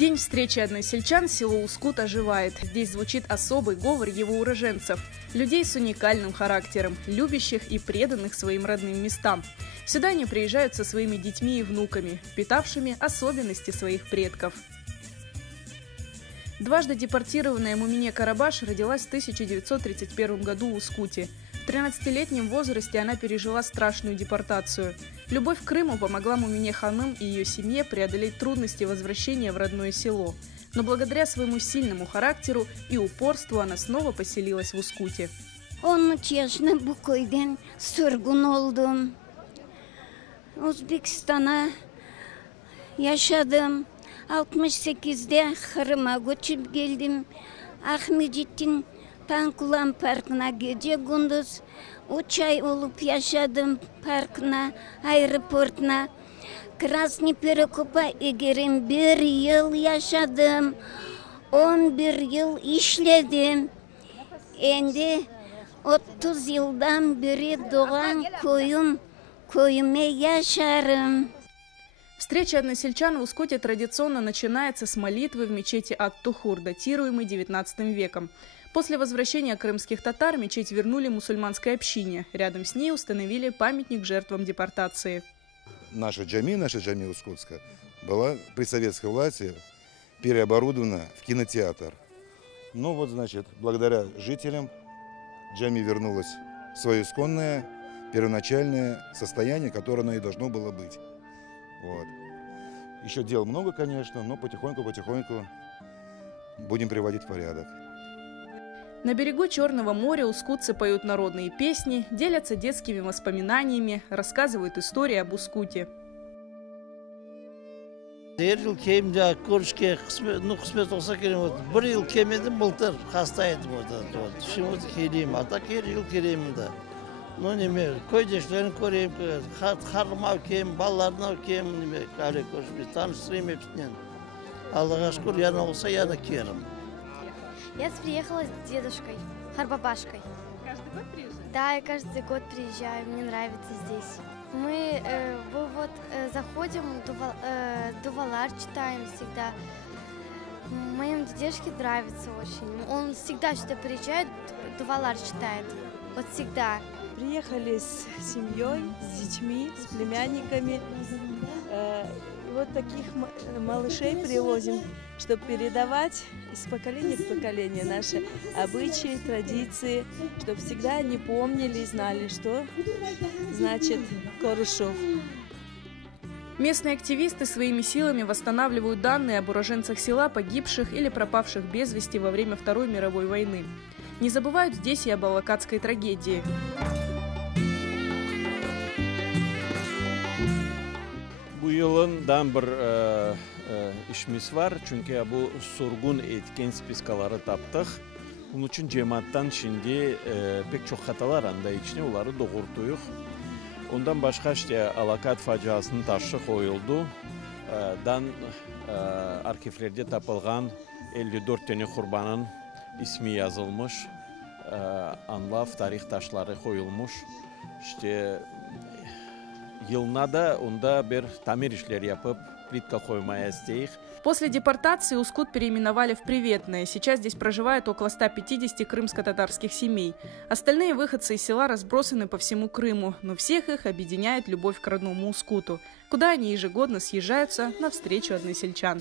день встречи односельчан село Ускут оживает. Здесь звучит особый говор его уроженцев. Людей с уникальным характером, любящих и преданных своим родным местам. Сюда они приезжают со своими детьми и внуками, впитавшими особенности своих предков. Дважды депортированная Мумине Карабаш родилась в 1931 году в Ускуте. В 13-летнем возрасте она пережила страшную депортацию. Любовь к Крыму помогла Мумине Ханым и ее семье преодолеть трудности возвращения в родное село. Но благодаря своему сильному характеру и упорству она снова поселилась в Ускуте. 13 yaşında bu köyden sürgün oldum. Özbekistan'a yaşadım. 68'de Kırım'a göçüp geldim. Ahmetciğin Pankulan Parkı'na gece gündüz 3 ay olup yaşadım parkına, aeroportuna. Krasny Перекоп'a egerim 1 yıl yaşadım. 11 yıl işledim. Şimdi 30 yıldan beri doğan köyüme yaşarım. Встреча односельчан в Ускуте традиционно начинается с молитвы в мечети Ат-Тухур, датируемой XIX веком. После возвращения крымских татар мечеть вернули мусульманской общине. Рядом с ней установили памятник жертвам депортации. Наша джами Ускутская, была при советской власти переоборудована в кинотеатр. Ну вот, значит, благодаря жителям джами вернулась в свое исконное, первоначальное состояние, которое оно и должно было быть. Вот. Еще дел много, конечно, но потихоньку будем приводить в порядок. На берегу Черного моря ускутцы поют народные песни, делятся детскими воспоминаниями, рассказывают истории об Ускуте. Her yıl kemde görüşke kısmet olsa kerem. Bir yıl kemedim bultar hastaydım orada. Şimdi keleyim ata her yıl keleyim de. No neme koydeşlerini koruyayım, harma kem, ballarına kem neme kale görüşme tanıştırayım hepsinden. Allah'a şükür yana olsa yana kerim. Я приехала с дедушкой, Харбабашкой. Каждый год приезжаете? Да, я каждый год приезжаю, мне нравится здесь. Мы заходим, Дувалар читаем всегда. Моему дедушке нравится очень. Он всегда сюда приезжает, Дувалар читает. Вот всегда. Приехали с семьей, с детьми, с племянниками. Вот таких малышей привозим, чтобы передавать из поколения в поколение наши обычаи, традиции, чтобы всегда они помнили и знали, что значит Корышов. Местные активисты своими силами восстанавливают данные об уроженцах села, погибших или пропавших без вести во время Второй мировой войны. Не забывают здесь и об Алакатской трагедии. Bu yılın bir işimiz var çünkü bu sorgun etken spikaları taptık. Bunun için cemaattan şimdi pek çok hatalar anda içine onları doğurtuyuk. Ondan başka işte Alakat faciasının taşı koyuldu. Arşivlerde tapılgan 54 tane kurbanın ismi yazılmış. Anlaf tarih taşları koyulmuş. İşte yılına da onda bir tamir işleri yapıp плитка koymaya istedik. После депортации Ускут переименовали в Приветное. Сейчас здесь проживает около 150 крымско-татарских семей. Остальные выходцы из села разбросаны по всему Крыму, но всех их объединяет любовь к родному Ускуту, куда они ежегодно съезжаются на встречу односельчан.